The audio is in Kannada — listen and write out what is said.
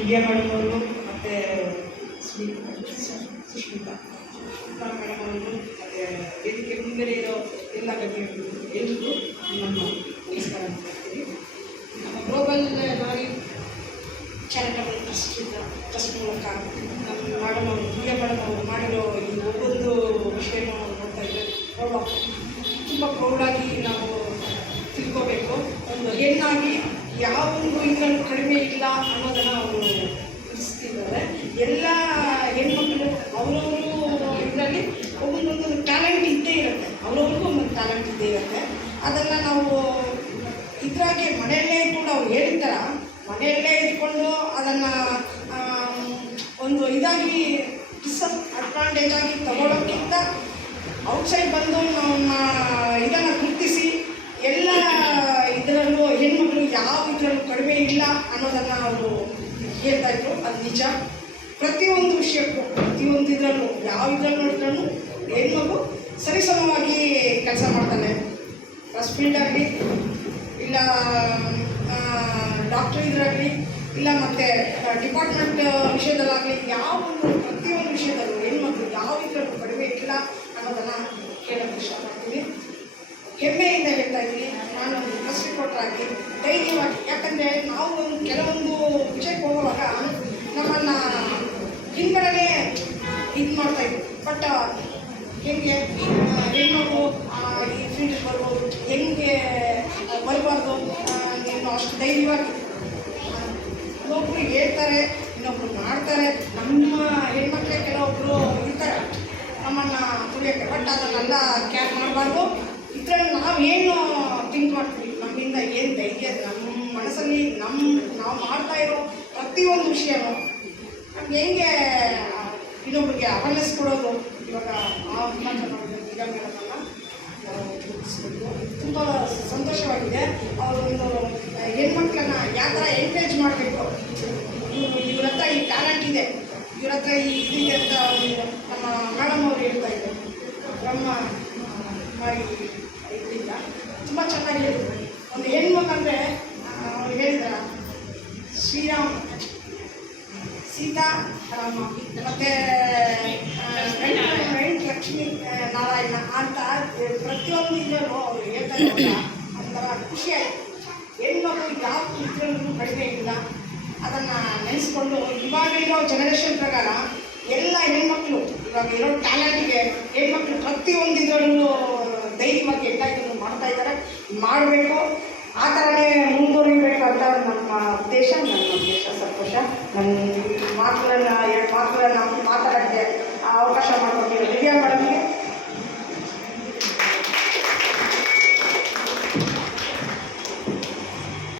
ದಿವ್ಯಾ ಮೇಡಮ್ ಅವರು ಮತ್ತು ಸುಷ್ಮಿತಾ ಮೇಡಮ್ ಅವರು ಮತ್ತು ವೇದಿಕೆ ಮುಂದೆ ಇರೋ ಎಲ್ಲ ಗಣ್ಯರು ಎಲ್ರಿಗೂ ನಮ್ಮ ನಮಸ್ಕಾರ ಅಂತ ಹೇಳ್ತೀವಿ. ನಮ್ಮ ಗ್ಲೋಬಲ್ ನಾರಿ ಚಾರಿಟಬಲ್ ಟ್ರಸ್ಟ್ ಮೂಲಕ ನಮ್ಮ ಮೇಡಮ್ ಅವರು ದಿವ್ಯಾ ಮೇಡಮ್ ಅವರು ಮಾಡಿರೋ ಈ ಒಬ್ಬೊಂದು ವಿಷಯನೂ ನೋಡ್ತಾ ಇದ್ದರೆ ತುಂಬ ಪ್ರೌಡಾಗಿ ನಾವು ತಿಳ್ಕೋಬೇಕು. ಒಂದು ಹೆಣ್ಣಾಗಿ ಯಾವ ಒಂದು ಇದರಲ್ಲೂ ಕಡಿಮೆ ಇಲ್ಲ ಅನ್ನೋದನ್ನು ಅವರು ತಿಳಿಸ್ತಿದ್ದಾರೆ. ಎಲ್ಲ ಹೆಣ್ಮಕ್ಳು ಅವರವರು ಇದರಲ್ಲಿ ಒಬ್ಬೊಂದೊಂದು ಟ್ಯಾಲೆಂಟ್ ಇದ್ದೇ ಇರುತ್ತೆ, ಅವರವ್ರಿಗೂ ಒಂದೊಂದು ಟ್ಯಾಲೆಂಟ್ ಇದ್ದೇ ಇರುತ್ತೆ. ಅದನ್ನು ನಾವು ಇದ್ರಾಗೆ ಮನೆಯಲ್ಲೇ ಕೂಡ ಅವ್ರು ಹೇಳಿರ್ತಾರ, ಮನೆಯಲ್ಲೇ ಇಟ್ಕೊಂಡು ಅದನ್ನು ಒಂದು ಇದಾಗಿ ಡಿಸ್ಅಡ್ವಾಂಟೇಜ್ ಆಗಿ ತಗೊಳ್ಳೋಕ್ಕಿಂತ ಔಟ್ಸೈಡ್ ಬಂದು ನಮ್ಮ ಇದನ್ನು ಗುರುತಿಸಿ ಎಲ್ಲ ಇದರಲ್ಲೂ ಹೆಣ್ಮಕ್ಳು ಯಾವ ಇದರಲ್ಲೂ ಕಡಿಮೆ ಇಲ್ಲ ಅನ್ನೋದನ್ನು ಅವರು ಹೇಳ್ತಾಯಿದ್ರು. ಅದು ನಿಜ. ಪ್ರತಿಯೊಂದು ವಿಷಯಕ್ಕೂ ಪ್ರತಿಯೊಂದು ಇದರಲ್ಲೂ ಯಾವ ಇದರಲ್ಲಿ ನೋಡಿದ್ರೂ ಹೆಣ್ಮಗು ಸರಿಸಮವಾಗಿ ಕೆಲಸ ಮಾಡ್ತಾನೆ. ಫಸ್ಟ್ ಫೀಲ್ಡ್ ಆಗಲಿ ಇಲ್ಲ ಡಾಕ್ಟ್ರ್ ಇದರಾಗಲಿ ಇಲ್ಲ ಮತ್ತು ಡಿಪಾರ್ಟ್ಮೆಂಟ್ ವಿಷಯದಲ್ಲಾಗಲಿ ಯಾವ ಒಂದು ಪ್ರತಿಯೊಂದು ವಿಷಯದಲ್ಲೂ ಹೆಣ್ಮಕ್ಳು ಯಾವ ಇದರಲ್ಲೂ ಕಡಿಮೆ ಇಲ್ಲ ಅನ್ನೋದನ್ನು ಕೇಳೋಕ್ಕೆ ಇಷ್ಟಪಡ್ತೀನಿ. ಹೆಮ್ಮೆಯಿಂದ ಹೇಳ್ತಾ ಇದ್ದೀನಿ. ನಾನು ಪ್ರೆಸ್ ರಿಪೋರ್ಟ್ರಾಗಿ ಧೈರ್ಯವಾಗಿ, ಯಾಕಂದರೆ ನಾವು ಒಂದು ಕೆಲವೊಂದು ವಿಷಯಕ್ಕೆ ಹೋಗುವಾಗ ನಮ್ಮನ್ನು ಹಿಂದ್ಗಡೆ ಇದು ಮಾಡ್ತಾಯಿದ್ವಿ. ಬಟ್ ಹೆಂಗೆ ಹೆಣ್ಮಗು ಈ ಫೀಲ್ಡಿಗೆ ಬರ್ಬೋದು, ಹೆಂಗೆ ಬರಬಾರ್ದು, ನೀನು ಅಷ್ಟು ಧೈರ್ಯವಾಗಿ ಇನ್ನೊಬ್ರು ಹೇಳ್ತಾರೆ, ಇನ್ನೊಬ್ರು ಮಾಡ್ತಾರೆ. ನಮ್ಮ ಹೆಣ್ಮಕ್ಳೇ ಕೆಲವೊಬ್ಬರು ಇರ್ತಾರೆ ನಮ್ಮನ್ನು ತುಳಿಯೋಕ್ಕೆ. ಬಟ್ ಅದನ್ನೆಲ್ಲ ಕ್ಯಾರ್ ಮಾಡಬಾರ್ದು. ಇದರಲ್ಲಿ ನಾವೇನು ಥಿಂಕ್ ಮಾಡ್ತೀವಿ, ನಮ್ಮಿಂದ ಏನು ಧೈರ್ಯ, ನಮ್ಮ ಮನಸ್ಸಲ್ಲಿ ನಾವು ಮಾಡ್ತಾ ಇರೋ ಪ್ರತಿಯೊಂದು ವಿಷಯನೂ ನಮ್ಗೆ ಹೆಂಗೆ ಇನ್ನೊಬ್ರಿಗೆ ಅವೇರ್ನೆಸ್ ಕೊಡೋದು. ಇವಾಗ ನಾವು ಈಗ ಮೇಡಮನ್ನು ತುಂಬ ಸಂತೋಷವಾಗಿದೆ. ಅವರೊಂದು ಹೆಣ್ಮಕ್ಳನ್ನ ಯಾವ ಥರ ಎಂಕರೇಜ್ ಮಾಡಬೇಕು, ಇವ್ರ ಹತ್ರ ಈ ಟ್ಯಾಲೆಂಟ್ ಇದೆ, ಇವ್ರ ಹತ್ರ ಈ ಇದಿದೆ ಅಂತ ನಮ್ಮ ಮೇಡಮ್ ಅವರು ಹೇಳ್ತಾ ಇದ್ದಾರೆ. ಬ್ರಹ್ಮ ಇದರಿಂದ ತುಂಬ ಚೆನ್ನಾಗಿ ಹೇಳಿದ್ರು. ಒಂದು ಹೆಣ್ಮಕ್ಕಂದರೆ ಅವ್ರು ಹೇಳಿದಾರ ಶ್ರೀರಾಮ ಸೀತಾ ರಾಮ ಮತ್ತು ಲಕ್ಷ್ಮೀ ನಾರಾಯಣ ಅಂತ ಪ್ರತಿಯೊಂದು ಇದರಲ್ಲೂ ಅವರು ಹೇಳ್ತಾ ಇದ್ದಾರೆ. ಒಂಥರ ಖುಷಿಯಾಯಿತು. ಹೆಣ್ಮಕ್ಳು ಯಾವ ಇದರಲ್ಲೂ ಕಡಿಮೆ ಇಲ್ಲ. ಅದನ್ನು ನೆನೆಸ್ಕೊಂಡು ಇವಾಗ ಇರೋ ಜನರೇಷನ್ ಪ್ರಕಾರ ಎಲ್ಲ ಹೆಣ್ಮಕ್ಳು ಇವಾಗ ಇರೋ ಟ್ಯಾಲೆಂಟಿಗೆ ಹೆಣ್ಮಕ್ಳು ಪ್ರತಿಯೊಂದು ಇದರಲ್ಲೂ ಧೈರ್ಯವಾಗಿ ಎಲ್ಲ ಇದನ್ನು ಮಾಡ್ತಾಯಿದ್ದಾರೆ. ಮಾಡಬೇಕು, ಆ ಥರನೇ ಮುಂದುವರಿಬೇಕು ಅಂತ ನಮ್ಮ ಉದ್ದೇಶ, ನನ್ನ ಉದ್ದೇಶ. ಸಂತೋಷ. ನನ್ನ